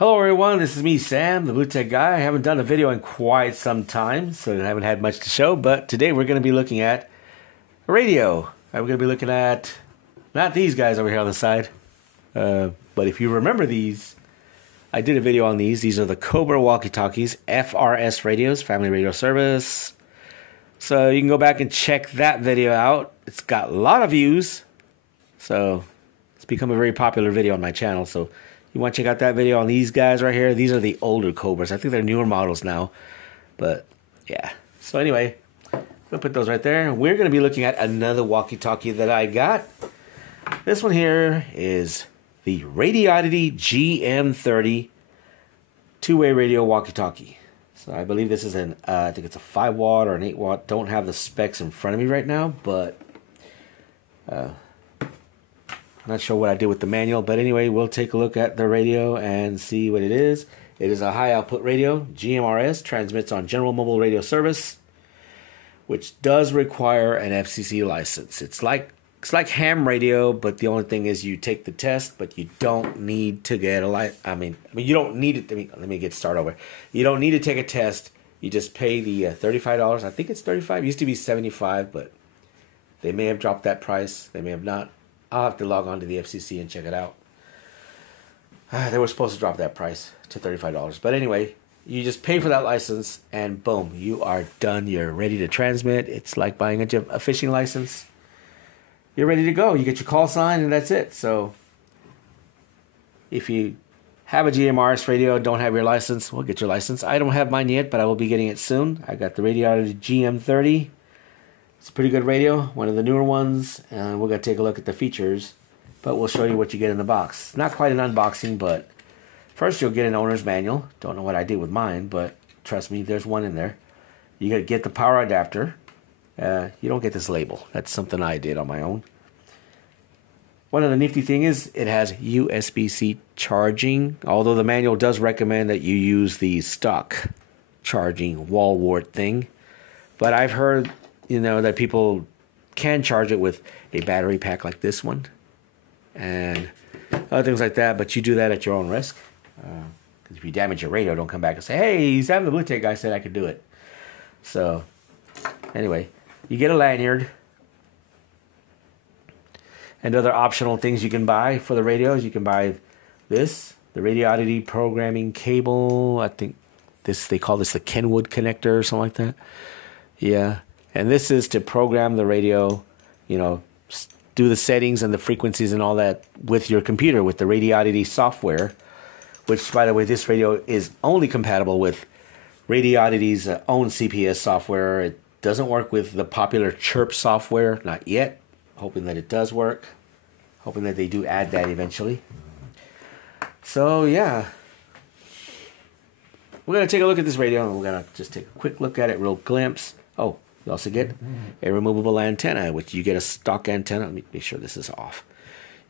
Hello everyone, this is me, Sam, the Blue Tech Guy. I haven't done a video in quite some time, so I haven't had much to show, but today we're going to be looking at a radio. We're going to be looking at, not these guys over here on the side, but if you remember these, I did a video on these. These are the Cobra walkie-talkies, FRS radios, Family Radio Service. So you can go back and check that video out. It's got a lot of views, so it's become a very popular video on my channel, so you want to check out that video on these guys right here. These are the older Cobras. I think they're newer models now. But, yeah. So, anyway, we'll put those right there. We're going to be looking at another walkie-talkie that I got. This one here is the Radioddity GM-30 two-way radio walkie-talkie. So, I believe this is an, I think it's a 5-watt or an 8-watt. Don't have the specs in front of me right now, but not sure what I did with the manual, but anyway, we'll take a look at the radio and see what it is. It is a high output radio, GMRS, transmits on General Mobile Radio Service, which does require an FCC license. It's like ham radio, but the only thing is you take the test, but you don't need to get a license. I mean, you don't need it. Let me get started over. You don't need to take a test. You just pay the $35. I think it's $35. It used to be $75, but they may have dropped that price. They may have not. I'll have to log on to the FCC and check it out. They were supposed to drop that price to $35. But anyway, you just pay for that license and boom, you are done. You're ready to transmit. It's like buying a fishing license. You're ready to go. You get your call sign and that's it. So if you have a GMRS radio, don't have your license, we'll get your license. I don't have mine yet, but I will be getting it soon. I got the Radioddity GM-30. It's a pretty good radio, one of the newer ones, and we're going to take a look at the features, but we'll show you what you get in the box. Not quite an unboxing, but first you'll get an owner's manual. Don't know what I did with mine, but trust me, there's one in there. You got to get the power adapter. You don't get this label. That's something I did on my own. One of the nifty thing is it has USB-C charging, although the manual does recommend that you use the stock charging wall wart thing. But I've heard that people can charge it with a battery pack like this one and other things like that, but you do that at your own risk. Because if you damage your radio, don't come back and say, hey, Sam the Blue Tech Guy said I could do it. So, anyway, you get a lanyard and other optional things you can buy for the radios. You can buy this, the Radioddity programming cable. I think they call this the Kenwood connector or something like that. Yeah. And this is to program the radio, do the settings and the frequencies and all that with your computer, with the Radioddity software, which, by the way, this radio is only compatible with Radioddity's own CPS software. It doesn't work with the popular Chirp software, not yet. Hoping that it does work. Hoping that they do add that eventually. So, yeah. We're going to take a look at this radio, and we're going to just take a quick look at it, real glimpse. Oh. You also get a removable antenna, which you get a stock antenna. Let me make sure this is off.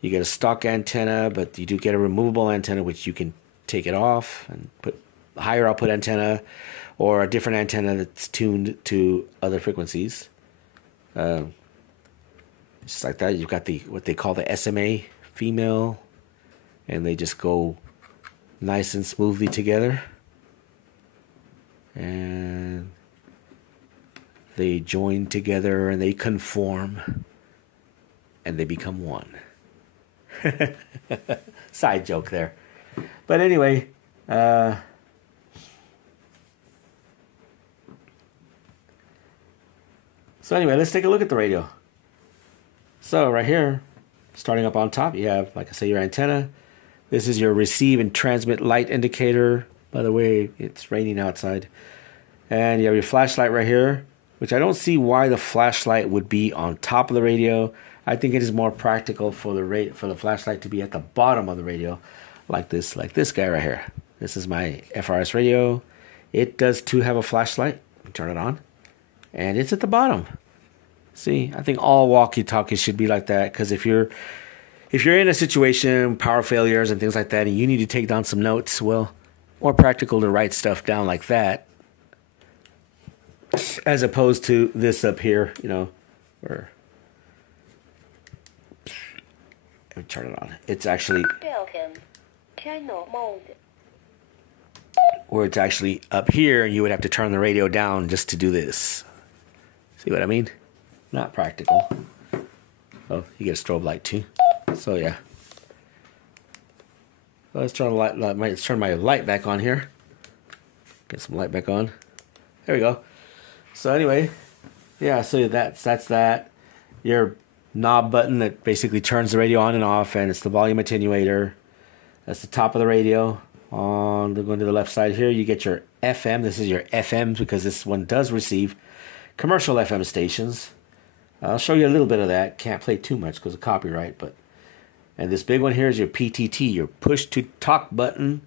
You get a stock antenna, but you do get a removable antenna, which you can take it off and put a higher output antenna or a different antenna that's tuned to other frequencies. Just like that. You've got what they call the SMA female, and they just go nice and smoothly together. And they join together and they conform and they become one. Side joke there. But anyway, so anyway, let's take a look at the radio. So right here, starting up on top, you have, like I say, your antenna. This is your receive and transmit light indicator. By the way, it's raining outside. And you have your flashlight right here, which I don't see why the flashlight would be on top of the radio. I think it is more practical for the flashlight to be at the bottom of the radio, like this guy right here. This is my FRS radio. It does too have a flashlight. Turn it on, and it's at the bottom. See, I think all walkie-talkies should be like that, because if you're in a situation, power failures and things like that, and you need to take down some notes, well, more practical to write stuff down like that, as opposed to this up here, where let me turn it on. It's actually Welcome. Channel mode. where it's actually up here, and you would have to turn the radio down just to do this. See what I mean? Not practical. Oh, you get a strobe light too. So yeah. Let's turn my light back on here. Get some light back on. There we go. So anyway, yeah. So that's that. Your knob button that basically turns the radio on and off, and it's the volume attenuator. That's the top of the radio. On going to the left side here, you get your FM. This is your FM because this one does receive commercial FM stations. I'll show you a little bit of that. Can't play too much because of copyright, but. And this big one here is your PTT, your push to talk button,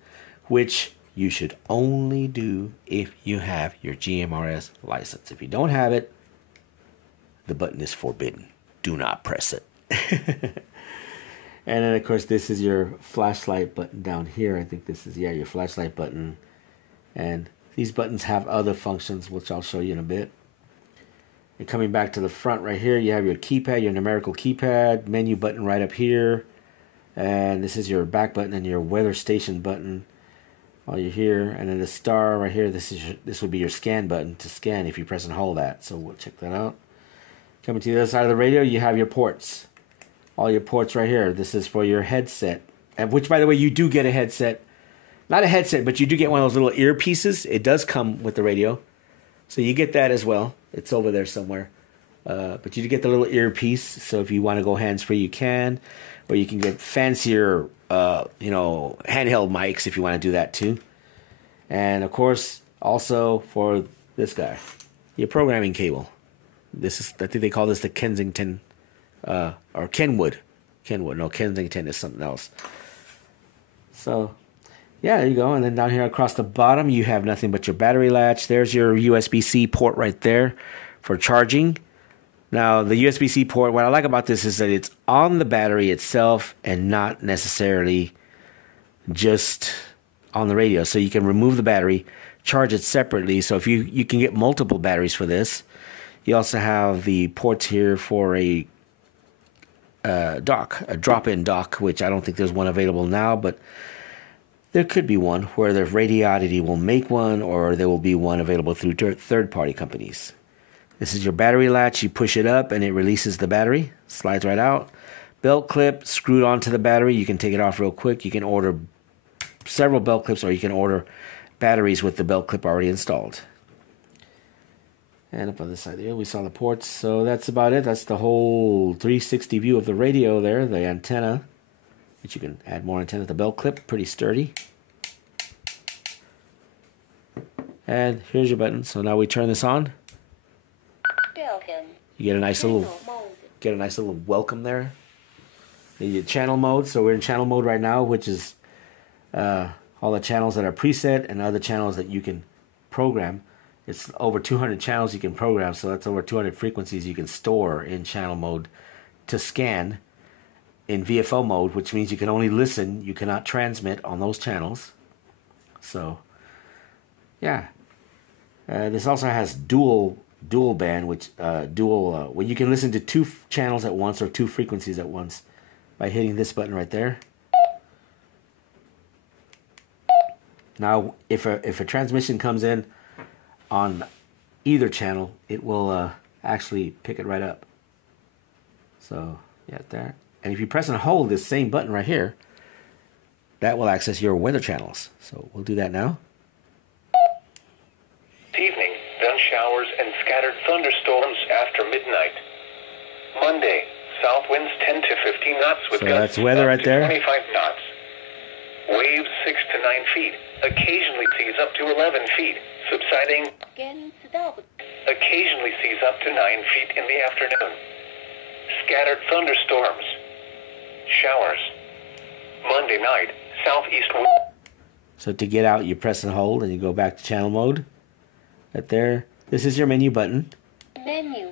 which you should only do if you have your GMRS license. If you don't have it, the button is forbidden. Do not press it. And then, of course, this is your flashlight button down here. I think this is, yeah, your flashlight button. And these buttons have other functions, which I'll show you in a bit. And coming back to the front right here, you have your keypad, your numerical keypad, menu button right up here. And this is your back button and your weather station button while you're here. And then the star right here, this would be your scan button to scan if you press and hold that. So we'll check that out. Coming to the other side of the radio, you have your ports. All your ports right here. This is for your headset. And which, by the way, you do get a headset. Not a headset, but you do get one of those little earpieces. It does come with the radio. So you get that as well. It's over there somewhere. But you do get the little earpiece. So if you want to go hands-free, you can. Or you can get fancier, handheld mics if you want to do that too. And of course, also for this guy, your programming cable. This is, I think they call this the Kensington, or Kenwood. Kenwood, no, Kensington is something else. So, yeah, there you go. And then down here across the bottom, you have nothing but your battery latch. There's your USB-C port right there for charging. Now, the USB-C port, what I like about this is that it's on the battery itself and not necessarily just on the radio. So you can remove the battery, charge it separately. So if you can get multiple batteries for this. You also have the ports here for a dock, a drop-in dock, which I don't think there's one available now, but there could be one where the Radioddity will make one, or there will be one available through third-party companies. This is your battery latch. You push it up and it releases the battery. Slides right out. Belt clip screwed onto the battery. You can take it off real quick. You can order several belt clips, or you can order batteries with the belt clip already installed. And up on this side here, we saw the ports. So that's about it. That's the whole 360 view of the radio there. The antenna, which you can add more antenna. The belt clip, pretty sturdy. And here's your button. So now we turn this on. You get a nice little welcome there. You get channel mode. So we're in channel mode right now, which is all the channels that are preset and other channels that you can program. It's over 200 channels you can program, so that's over 200 frequencies you can store in channel mode to scan in VFO mode, which means you can only listen, you cannot transmit on those channels. So, yeah. This also has dual band, which where you can listen to two channels at once or two frequencies at once by hitting this button right there. Now, if a transmission comes in on either channel, it will actually pick it right up. So, yeah, there. And if you press and hold this same button right here, that will access your weather channels. So we'll do that now. Evening, then showers and scattered thunderstorms after midnight. Monday, south winds 10 to 15 knots with so gusts that's weather right there. 25 knots. Waves 6 to 9 feet. Occasionally seas up to 11 feet. Subsiding. Occasionally seas up to 9 feet in the afternoon. Scattered thunderstorms. Showers. Monday night, southeast wind. So to get out, you press and hold, and you go back to channel mode. Right there. This is your menu button. Menu.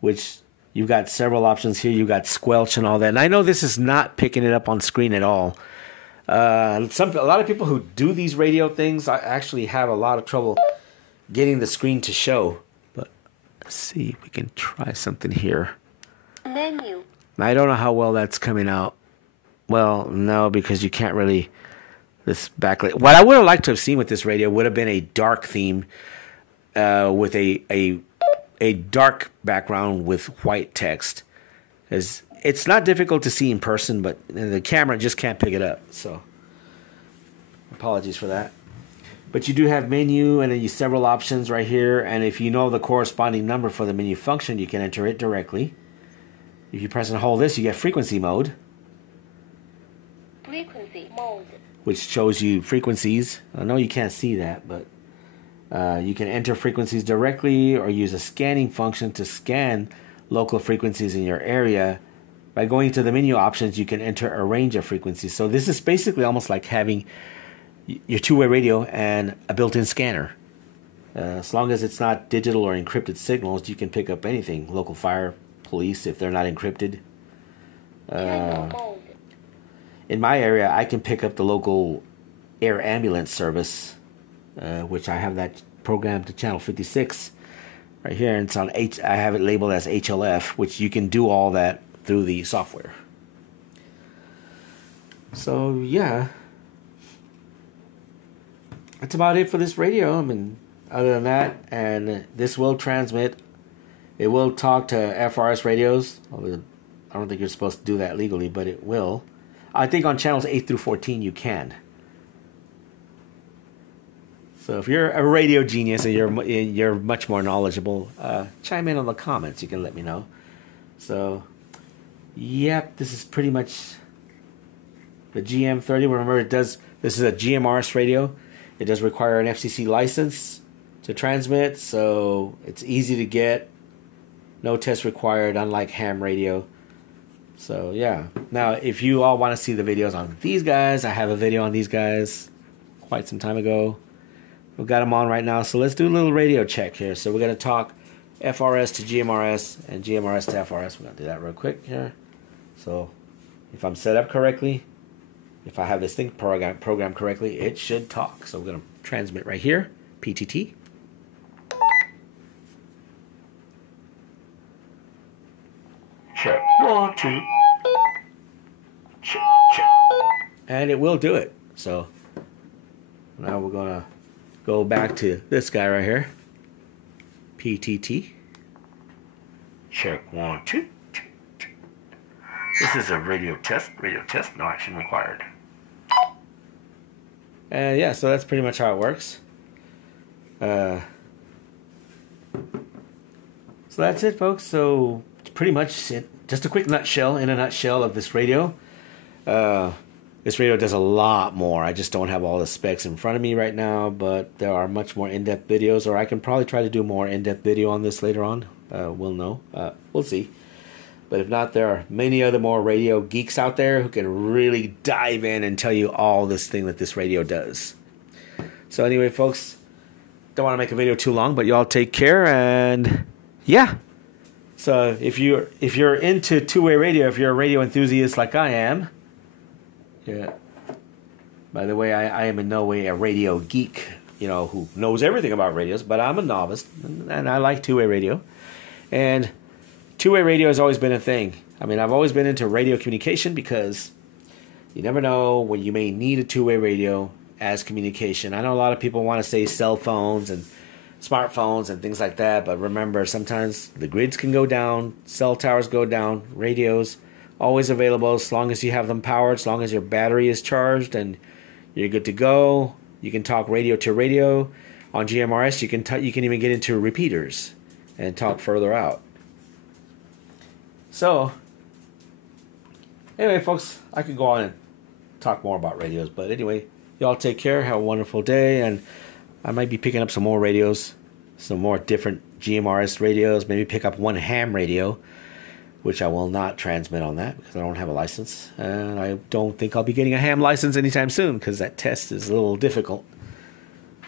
Which you've got several options here. You've got squelch and all that. And I know this is not picking it up on screen at all. A lot of people who do these radio things actually have a lot of trouble getting the screen to show. But let's see if we can try something here. Menu. I don't know how well that's coming out. Well, no, because you can't really. this backlit. What I would have liked to have seen with this radio would have been a dark theme with a dark background with white text. It's not difficult to see in person, but the camera just can't pick it up. So apologies for that. But you do have menu and then you several options right here. And if you know the corresponding number for the menu function, you can enter it directly. If you press and hold this, you get frequency mode. Frequency mode. Which shows you frequencies. I know you can't see that, but you can enter frequencies directly or use a scanning function to scan local frequencies in your area. By going to the menu options, you can enter a range of frequencies. So this is basically almost like having your two-way radio and a built-in scanner. As long as it's not digital or encrypted signals, you can pick up anything. Local fire, police, if they're not encrypted. In my area, I can pick up the local air ambulance service, which I have that programmed to channel 56 right here. And it's on I have it labeled as HLF, which you can do all that through the software. So yeah, that's about it for this radio. I mean, other than that, and this will transmit. It will talk to FRS radios. Although I don't think you're supposed to do that legally, but it will. I think on channels 8 through 14 you can. So if you're a radio genius and you're much more knowledgeable, chime in on the comments. You can let me know. So, yep, this is pretty much the GM-30. Remember, this is a GMRS radio. It does require an FCC license to transmit, so it's easy to get. No test required, unlike ham radio. So, yeah. Now, if you all want to see the videos on these guys, I have a video on these guys quite some time ago. We've got them on right now, so let's do a little radio check here. So we're going to talk FRS to GMRS and GMRS to FRS. We're going to do that real quick here. So if I'm set up correctly, if I have this thing programmed correctly, it should talk. So we're going to transmit right here, PTT. Check, 1, 2. Check, check. And it will do it. So now we're going to go back to this guy right here. PTT. Check, 1, 2. This is a radio test. Radio test, no action required. And yeah, so that's pretty much how it works. So that's it, folks. So it's pretty much it. Just a quick nutshell, in a nutshell, of this radio. This radio does a lot more. I just don't have all the specs in front of me right now, but there are much more in-depth videos, or I can probably try to do more in-depth video on this later on. We'll know. We'll see. But if not, there are many other more radio geeks out there who can really dive in and tell you all this thing that this radio does. So anyway, folks, don't want to make a video too long, but y'all take care, and yeah. So if you're into two-way radio, if you're a radio enthusiast like I am, yeah. By the way, I am in no way a radio geek, who knows everything about radios, but I'm a novice, and I like two-way radio. And two-way radio has always been a thing. I mean, I've always been into radio communication because you never know when you may need a two-way radio as communication. I know a lot of people want to say cell phones and smartphones and things like that, but remember, sometimes the grids can go down, cell towers go down, radios always available as long as you have them powered, as long as your battery is charged and you're good to go. You can talk radio to radio. On GMRS, you can even get into repeaters and talk further out. So, anyway, folks, I could go on and talk more about radios, but anyway, y'all take care, have a wonderful day, and I might be picking up some more radios, some more different GMRS radios, maybe pick up one ham radio, which I will not transmit on that because I don't have a license, and I don't think I'll be getting a ham license anytime soon because that test is a little difficult.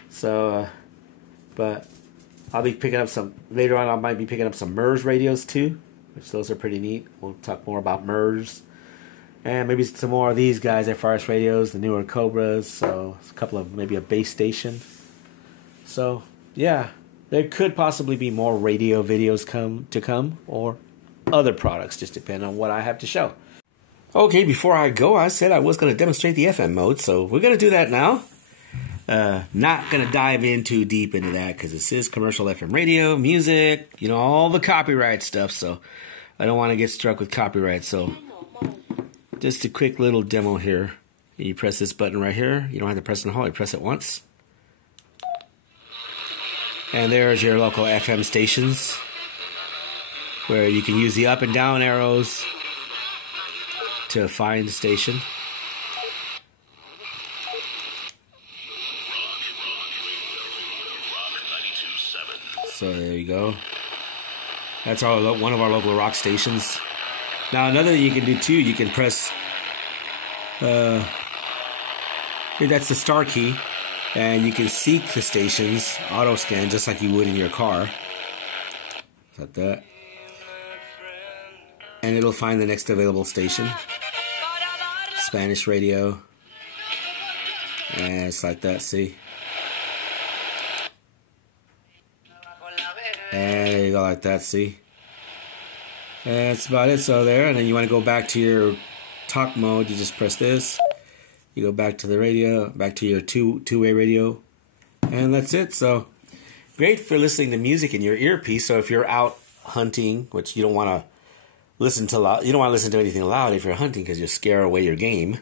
So, but I'll be picking up some, later on I might be picking up some MERS radios too, which those are pretty neat. We'll talk more about MERS. And maybe some more of these guys, FRS radios, the newer Cobras, so a couple of, maybe a base station. So, yeah, there could possibly be more radio videos come, or other products, just depending on what I have to show. Okay, before I go, I said I was going to demonstrate the FM mode, so we're going to do that now. Not going to dive in too deep into that because this is commercial FM radio, music, you know, all the copyright stuff, so I don't want to get struck with copyright. So just a quick little demo here. You press this button right here. You don't have to press it in the hall. You press it once. And there's your local FM stations where you can use the up and down arrows to find the station. So there you go. That's one of our local rock stations. Now another thing you can do too, you can press that's the star key, and you can seek the stations, auto scan, just like you would in your car. Like that. And it'll find the next available station. Spanish radio. And it's like that, see? And there you go, like that, see? And that's about it. So there, and then you want to go back to your talk mode, you just press this. You go back to the radio, back to your two-way radio. And that's it. So great for listening to music in your earpiece. So if you're out hunting, which you don't want to listen to loud, you don't want to listen to anything loud if you're hunting because you scare away your game,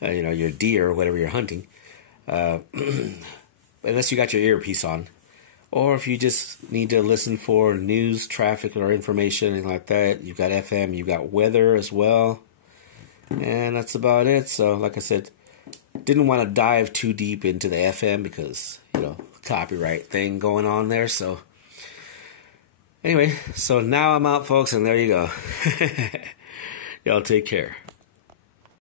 you know, your deer or whatever you're hunting, unless you got your earpiece on, or if you just need to listen for news, traffic, or information, anything like that. You've got FM, you've got weather as well, and that's about it. So, like I said, didn't want to dive too deep into the FM because, you know, copyright thing going on there. So anyway, so now I'm out, folks, and there you go. Y'all take care.